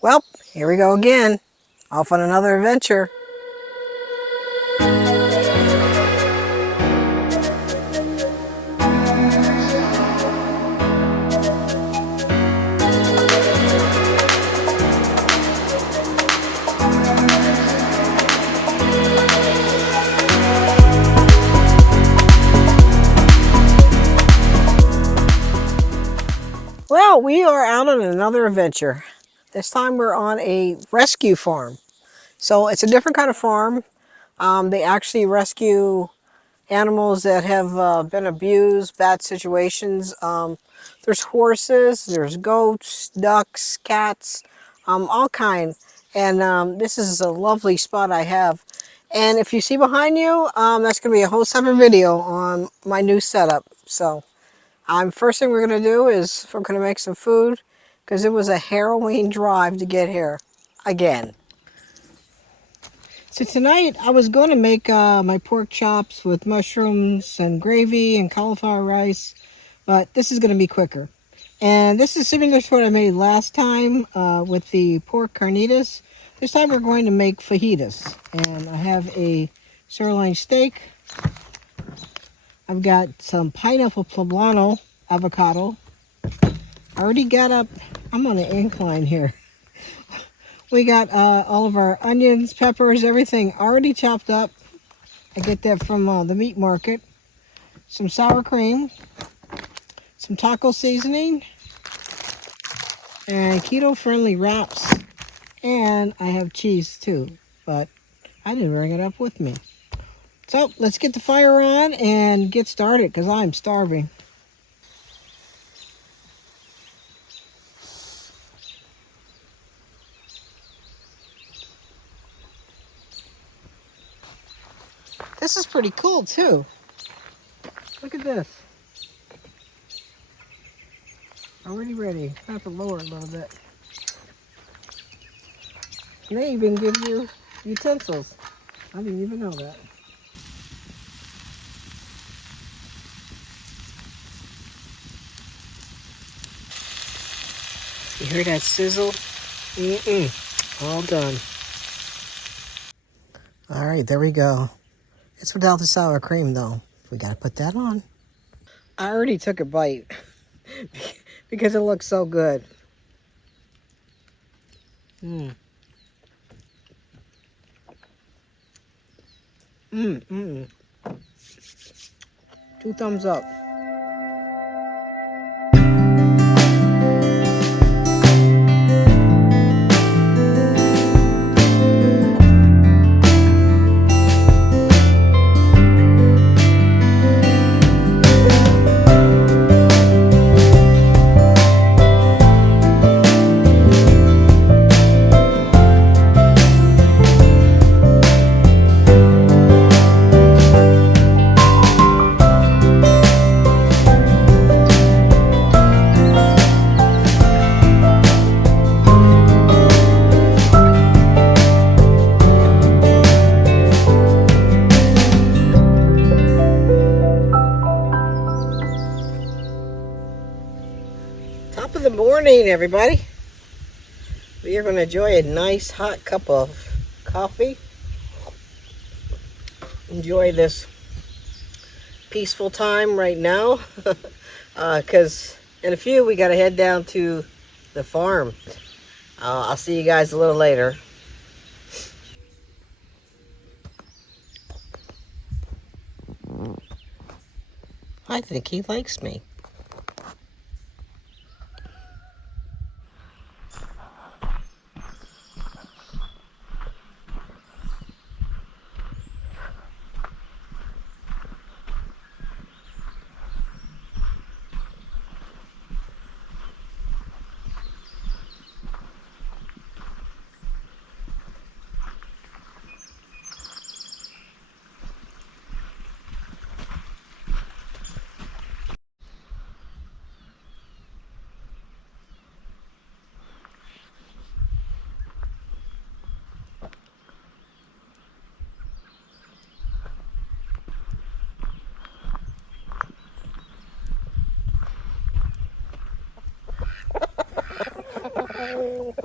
Well, here we go again. Off on another adventure. Well, we are out on another adventure. This time we're on a rescue farm. So it's a different kind of farm. They actually rescue animals that have been abused, bad situations. There's horses, there's goats, ducks, cats, all kind. And this is a lovely spot I have. And if you see behind you, that's going to be a whole separate video on my new setup. So first thing we're going to do is we're going to make some food because it was a harrowing drive to get here again. So tonight I was going to make my pork chops with mushrooms and gravy and cauliflower rice, but this is going to be quicker. And this is similar to what I made last time with the pork carnitas. This time we're going to make fajitas. And I have a sirloin steak. I've got some pineapple poblano avocado. I already got up, I'm on an incline here. We got all of our onions, peppers, everything already chopped up. I get that from the meat market. Some sour cream, some taco seasoning, and keto-friendly wraps. And I have cheese too, but I didn't bring it up with me. So let's get the fire on and get started because I'm starving. This is pretty cool too. Look at this. Already ready. I have to lower it a little bit. And they even give you utensils. I didn't even know that. You hear that sizzle? All done. All right, there we go. It's without the sour cream though. We gotta put that on. I already took a bite because it looks so good. Two thumbs up. Top of the morning, everybody. We are going to enjoy a nice hot cup of coffee. Enjoy this peaceful time right now. Because in a few, we got to head down to the farm. I'll see you guys a little later. I think he likes me.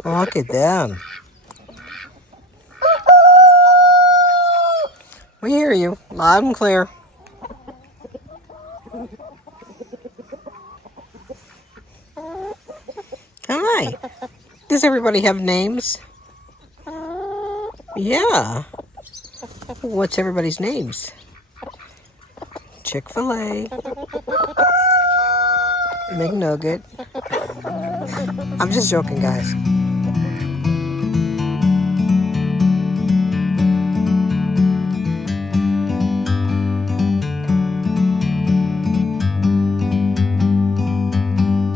Look at them. We hear you loud and clear. Hi. Does everybody have names? Yeah. What's everybody's names? Chick-fil-A. McNugget. I'm just joking, guys.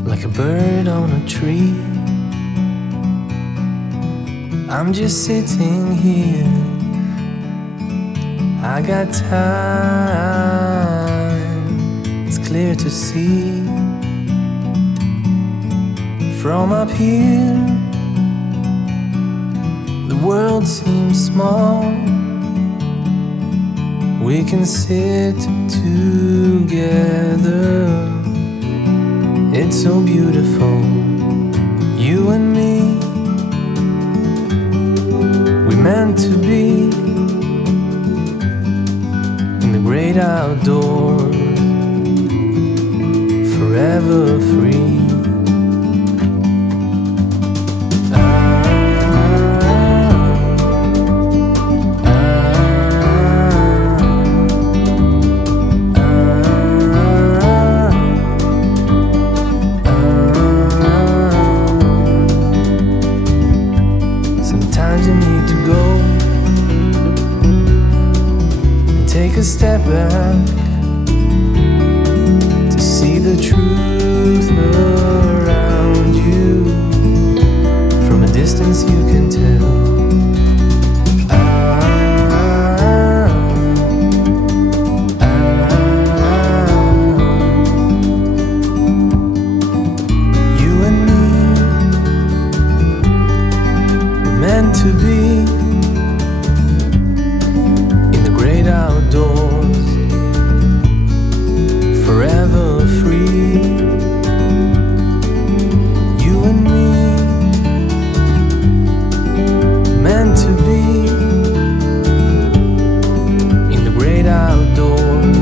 Like a bird on a tree, I'm just sitting here. I got time, it's clear to see. From up here, the world seems small. We can sit together. It's so beautiful, you and me. We meant to be in the great outdoors, forever free. Sometimes you need to go and take a step back to see the truth around you. From a distance you can tell. You and me, we're meant to be in the great outdoors, forever free. You and me, meant to be in the great outdoors,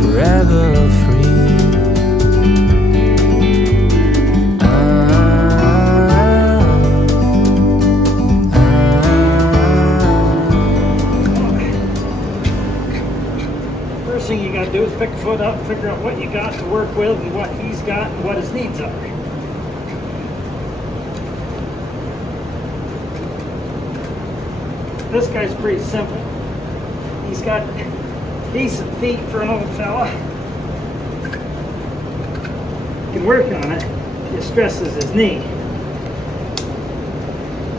forever free. First thing you got to do is pick a foot up, figure out what you got to work with and what he's got and what his needs are. This guy's pretty simple. He's got decent feet for an old fella. You can work on it. It stresses his knee.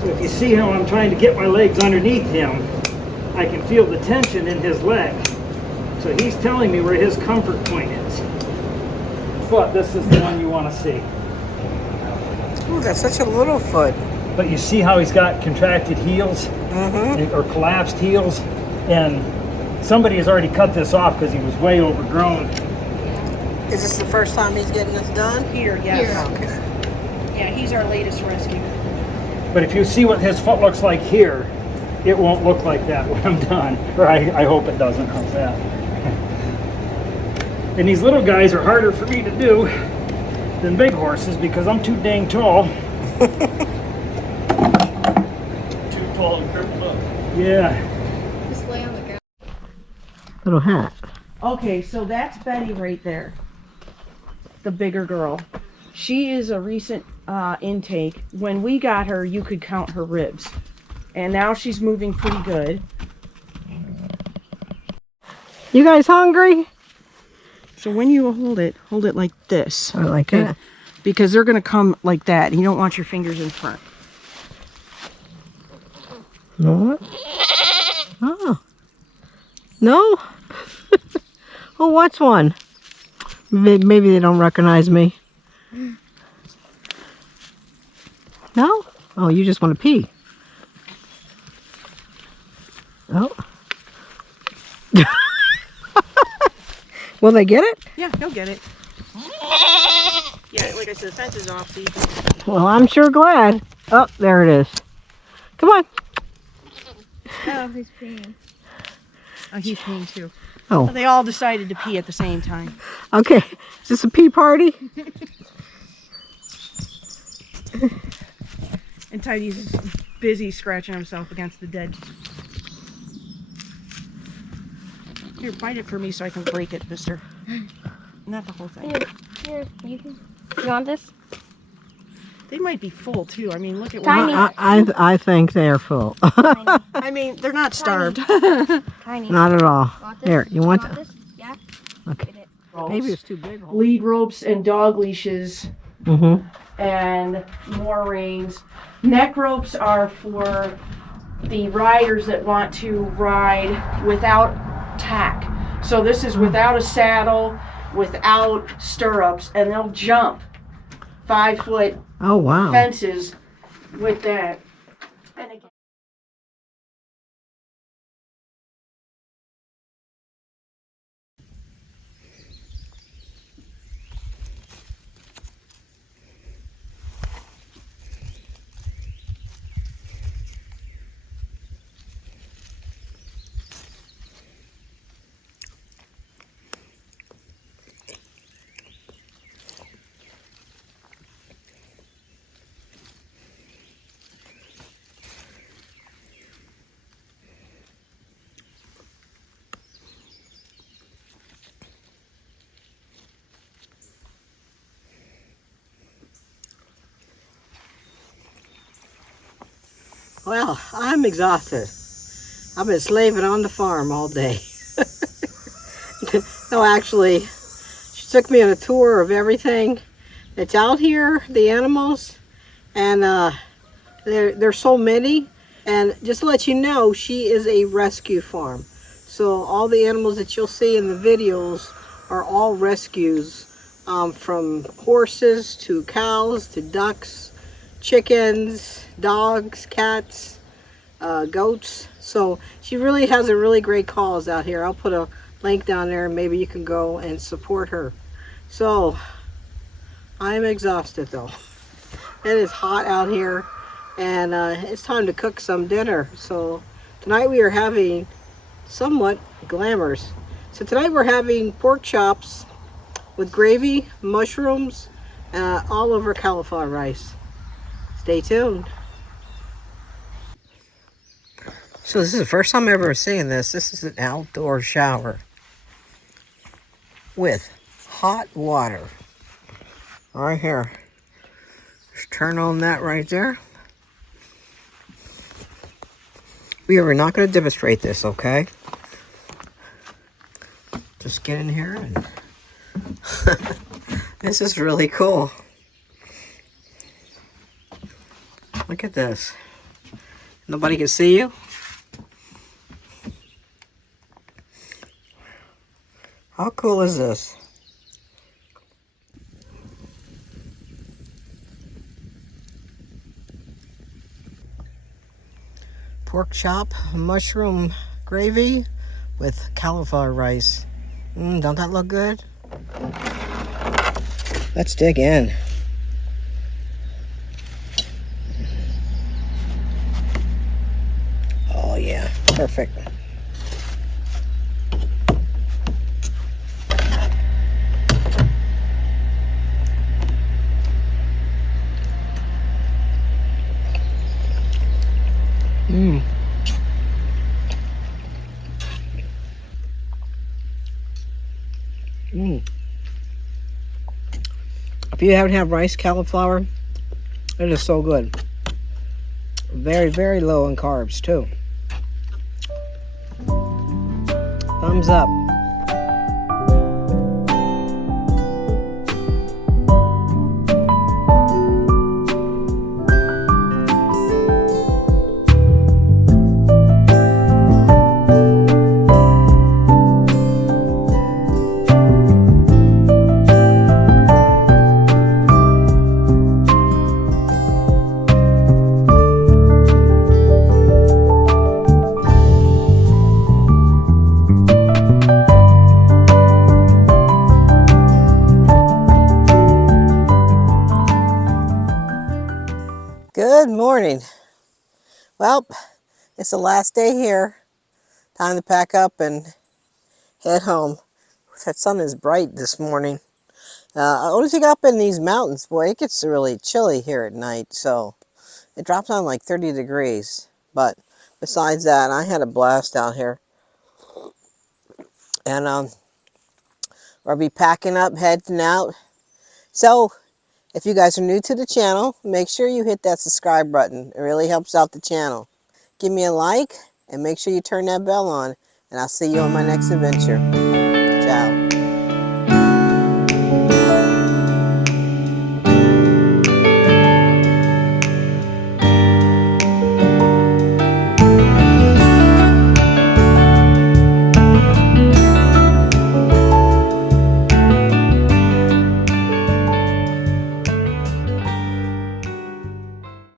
So if you see how I'm trying to get my legs underneath him, I can feel the tension in his leg. So he's telling me where his comfort point is. Foot, this is the one you want to see. Ooh, that's such a little foot. But you see how he's got contracted heels or collapsed heels? And somebody has already cut this off because he was way overgrown. Is this the first time he's getting this done? Here, yes. Okay. Yeah, he's our latest rescue. But if you see what his foot looks like here, it won't look like that when I'm done. Or I hope it doesn't. How's that? And these little guys are harder for me to do than big horses because I'm too dang tall. Too tall and crippled up. Yeah. Just lay on the ground. Little hat. Okay, so that's Betty right there. The bigger girl. She is a recent intake. When we got her, you could count her ribs. And now she's moving pretty good. You guys hungry? So when you hold it like this. I like it. Because they're going to come like that. You don't want your fingers in front. No. Oh. No? Who wants one? Maybe they don't recognize me. No? Oh, you just want to pee. Oh. Will they get it? Yeah, he'll get it. Yeah, like I said, the fence is off, so you can... Well, I'm sure glad. Oh, there it is. Come on. Oh, he's peeing. Oh, he's peeing too. Oh. They all decided to pee at the same time. Okay. Is this a pee party? And Tidy's busy scratching himself against the dead. Here, bite it for me so I can break it, mister. Not the whole thing. Here, you can. You want this? They might be full too. I mean, look at Tiny. what... I think they are full. Tiny. I mean, they're not starved. Tiny. Not at all. Want this? Here, you want that? this? Yeah. Okay. Get it. Maybe it's too big. Lead ropes and dog leashes Mm-hmm. and more reins. Neck ropes are for the riders that want to ride without tack. So this is without a saddle, without stirrups, and they'll jump 5-foot Oh, wow. fences with that. And again, Well, I'm exhausted. I've been slaving on the farm all day. No, actually, she took me on a tour of everything that's out here, the animals, and there's so many. And just to let you know, she is a rescue farm. So all the animals that you'll see in the videos are all rescues, from horses to cows to ducks, chickens, dogs, cats, goats. So she really has a really great cause out here. I'll put a link down there and maybe you can go and support her. So I am exhausted though. It is hot out here and it's time to cook some dinner. So tonight we are having somewhat glamorous. So tonight we're having pork chops with gravy, mushrooms, all over cauliflower rice. Stay tuned. So this is the first time I've ever seen this. This is an outdoor shower with hot water. Right here. Just turn on that right there. We are not going to demonstrate this, okay? Just get in here and this is really cool. Look at this. Nobody can see you. How cool is this? Pork chop, mushroom gravy with cauliflower rice. Don't that look good? Let's dig in. Oh yeah, perfect. If you haven't had rice cauliflower, it is so good. Very, very low in carbs too. Thumbs up. Good morning. Well, it's the last day here. Time to pack up and head home. That sun is bright this morning. Only thing up in these mountains, boy, it gets really chilly here at night, so it drops down like 30 degrees. But besides that, I had a blast out here. And I'll be packing up, heading out. So, if you guys are new to the channel, make sure you hit that subscribe button. It really helps out the channel. Give me a like and make sure you turn that bell on, and I'll see you on my next adventure.